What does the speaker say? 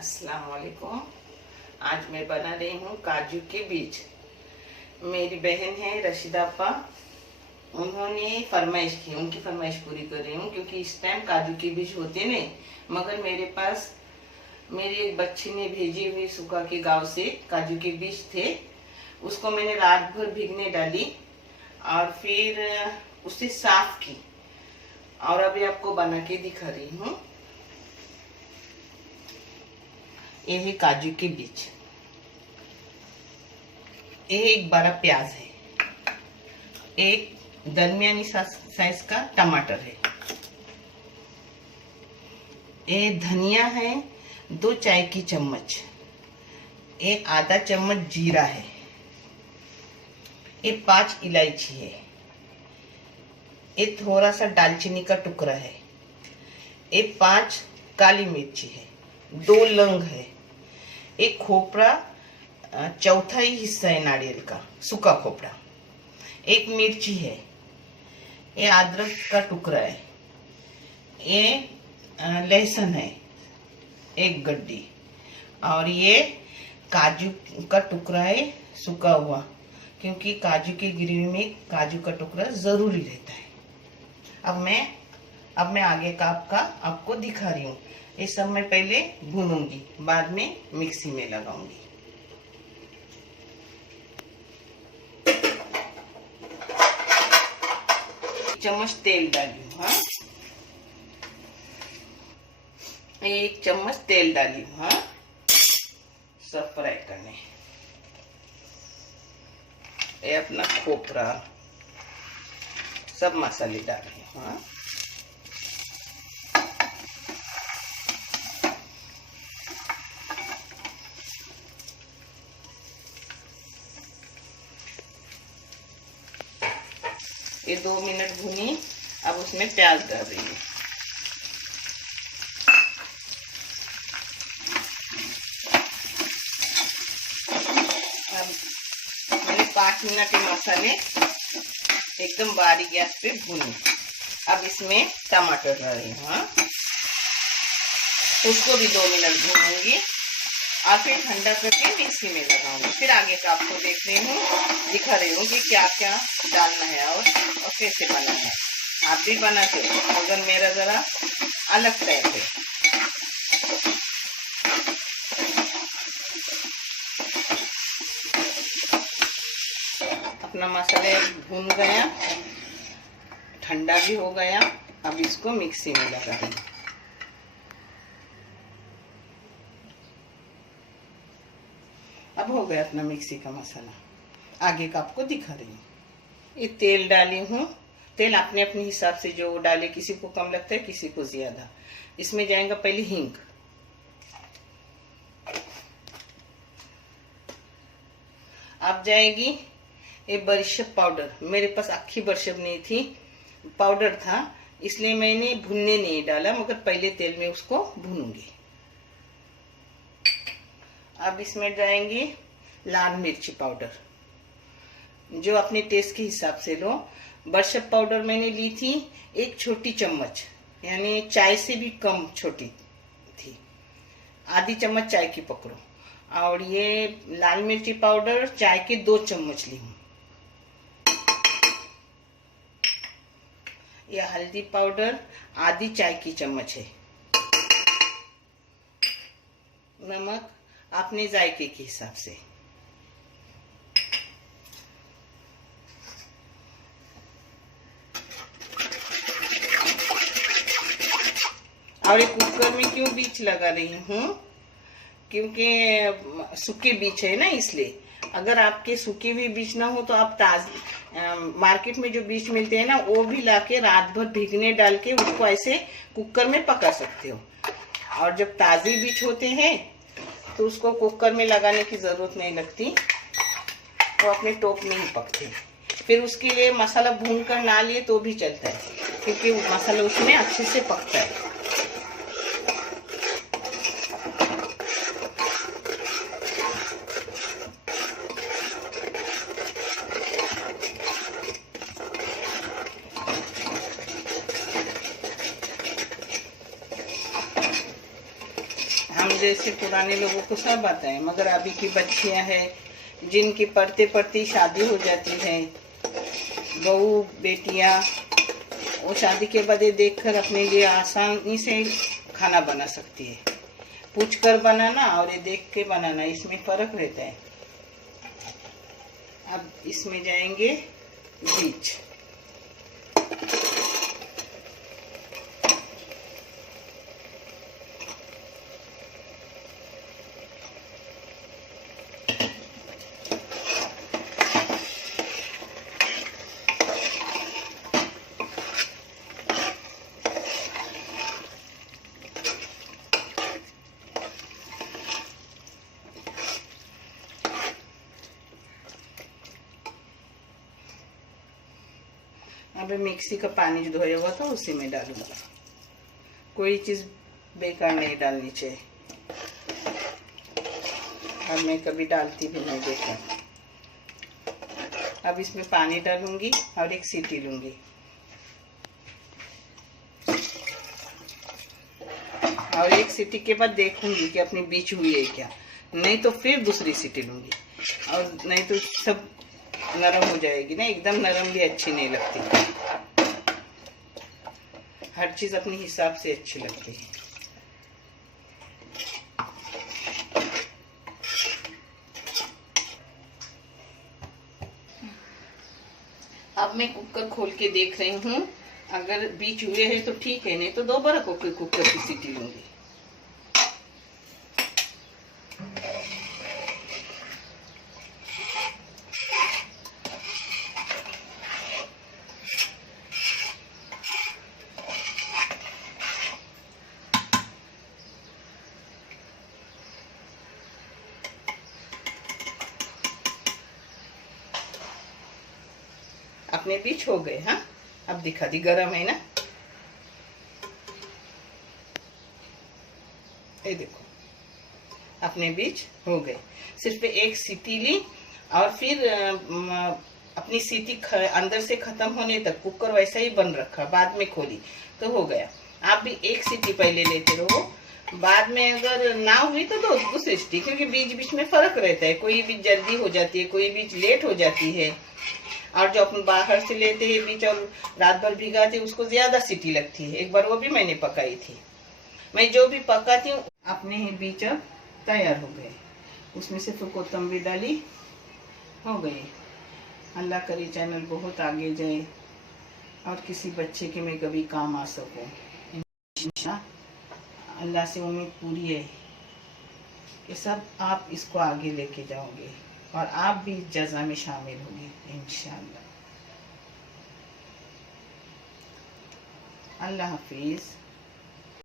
अस्सलाम वालेकुम। आज मैं बना रही हूँ काजू के बीज। मेरी बहन है रशीदा अपा, उन्होंने फरमाइश की, उनकी फरमाइश पूरी कर रही हूँ क्योंकि इस टाइम काजू के बीज होते नहीं, मगर मेरे पास मेरी एक बच्ची ने भेजी हुई सुखा के गांव से काजू के बीज थे। उसको मैंने रात भर भीगने डाली और फिर उसे साफ की और अभी आपको बना के दिखा रही हूँ। ये है काजू के बीज, ये एक बड़ा प्याज है, एक दरमियानी साइज का टमाटर है, ये धनिया है 2 चाय की चम्मच, ये आधा चम्मच जीरा है, ये 5 इलायची है, ये थोड़ा सा दालचीनी का टुकड़ा है, ये 5 काली मिर्ची है, 2 लौंग है, एक खोपड़ा चौथा ही हिस्सा है नारियल का सूखा खोपड़ा, एक मिर्ची है, ये अदरक का टुकड़ा है, ये लहसुन है 1 गड्डी, और ये काजू का टुकड़ा है सूखा हुआ, क्योंकि काजू की ग्रेवी में काजू का टुकड़ा जरूरी रहता है। अब मैं आगे का आपको दिखा रही हूँ। ये सब मैं पहले भूनूंगी, बाद में मिक्सी में लगाऊंगी। चम्मच तेल डाली हूँ, हाँ 1 चम्मच तेल डाली हूँ, हाँ सब फ्राई करने। ये अपना खोपरा सब मसाले डाल रही हूँ, हाँ ये 2 मिनट भुनी। अब उसमें प्याज डाल रही हूँ। अब मैंने 5 मिनट के मसाले एकदम बारीक गैस पे भुनी। अब इसमें टमाटर डाल रही हूँ, हाँ उसको भी 2 मिनट भूनूंगी और फिर ठंडा करके मिक्सी में लगाऊंगी। फिर आगे का आपको देख रही हूँ, दिखा रही हूँ कि क्या क्या डालना है और कैसे बनाना है। आप भी बनाते हो, मगर मेरा जरा अलग टाइप है। अपना मसाला भून गया, ठंडा भी हो गया। अब इसको मिक्सी में लगा रही हूँ। अब हो गया अपना मिक्सी का मसाला। आगे का आपको दिखा रही हूँ। ये तेल डाली हूँ, तेल अपने अपने हिसाब से जो डाले, किसी को कम लगता है किसी को ज्यादा। इसमें जाएगा पहले हींग, अब जाएगी ये बरिशप पाउडर। मेरे पास अक्खी बरिशप नहीं थी, पाउडर था, इसलिए मैंने भुनने नहीं डाला, मगर पहले तेल में उसको भूनूंगी। अब इसमें जाएंगी लाल मिर्ची पाउडर, जो अपने टेस्ट के हिसाब से लो। बरशप पाउडर मैंने ली थी 1 छोटी चम्मच, यानी चाय से भी कम छोटी थी, आधी चम्मच चाय की पकड़ो। और ये लाल मिर्ची पाउडर चाय के 2 चम्मच ली हूँ। यह हल्दी पाउडर आधी चाय की चम्मच है। नमक अपने जायके के हिसाब से। और ये कुकर में क्यों बीज लगा रही हूँ, क्योंकि सूखे बीज है ना, इसलिए। अगर आपके सूखे हुए बीज ना हो तो आप मार्केट में जो बीज मिलते हैं ना, वो भी लाके रात भर भीगने डाल के उसको ऐसे कुकर में पका सकते हो। और जब ताजे बीज होते हैं तो उसको कुकर में लगाने की जरूरत नहीं लगती, वो अपने टोप में ही पकते हैं। फिर उसके लिए मसाला भून कर ना लिए तो भी चलता है, क्योंकि मसाला उसमें अच्छे से पकता है। हम जैसे पुराने लोगों को सब आता है, मगर अभी की बच्चियां हैं जिनकी पढ़ते पढ़ते शादी हो जाती है, बहू बेटियां, वो शादी के बाद ये देखकर अपने लिए आसानी से खाना बना सकती है। पूछकर बनाना और ये देख के बनाना, इसमें फर्क रहता है। अब इसमें जाएंगे बीज। अब मिक्सी का पानी जो धोया हुआ था उसी में डालूंगा। कोई चीज बेकार नहीं डालनी चाहिए, और मैं कभी डालती भी नहीं बेकार। अब इसमें पानी डालूंगी और एक सीटी लूंगी, और एक सीटी के बाद देखूंगी कि अपनी बीच हुई है क्या, नहीं तो फिर दूसरी सीटी लूंगी। और नहीं तो सब नरम हो जाएगी ना, एकदम नरम भी अच्छी नहीं लगती। हर चीज अपने हिसाब से अच्छी लगती है। अब मैं कुकर खोल के देख रही हूँ, अगर बीच हुए हैं तो ठीक है, नहीं तो दोबारा कुकर की सीटी लूंगी। अपने बीच हो गए। हाँ, अब दिखा दी, गरम है ना, ये देखो अपने बीच हो गए। सिर्फ एक सीटी ली और फिर अपनी सीटी अंदर से खत्म होने तक कुकर वैसा ही बंद रखा, बाद में खोली तो हो गया। आप भी एक सीटी पहले लेते रहो, बाद में अगर ना हुई तो दो दूसरी सीटी, क्योंकि बीच बीच में फर्क रहता है। कोई बीज जल्दी हो जाती है, कोई बीज लेट हो जाती है। और जो अपन बाहर से लेते हैं बीज और रात भर भिगाते उसको ज्यादा सीटी लगती है। एक बार वो भी मैंने पकाई थी। मैं जो भी पकाती हूँ अपने ही बीज अब तैयार हो गए। उसमें से फिर कोतंबरी डाली, हो गई। अल्लाह करे चैनल बहुत आगे जाए और किसी बच्चे के मैं कभी काम आ सकूं। इंशाअल्लाह अल्लाह से उम्मीद पूरी है कि सब आप इसको आगे लेके जाओगे और आप भी जज़ा में शामिल होंगे इंशाअल्लाह। अल्लाह हाफिज़।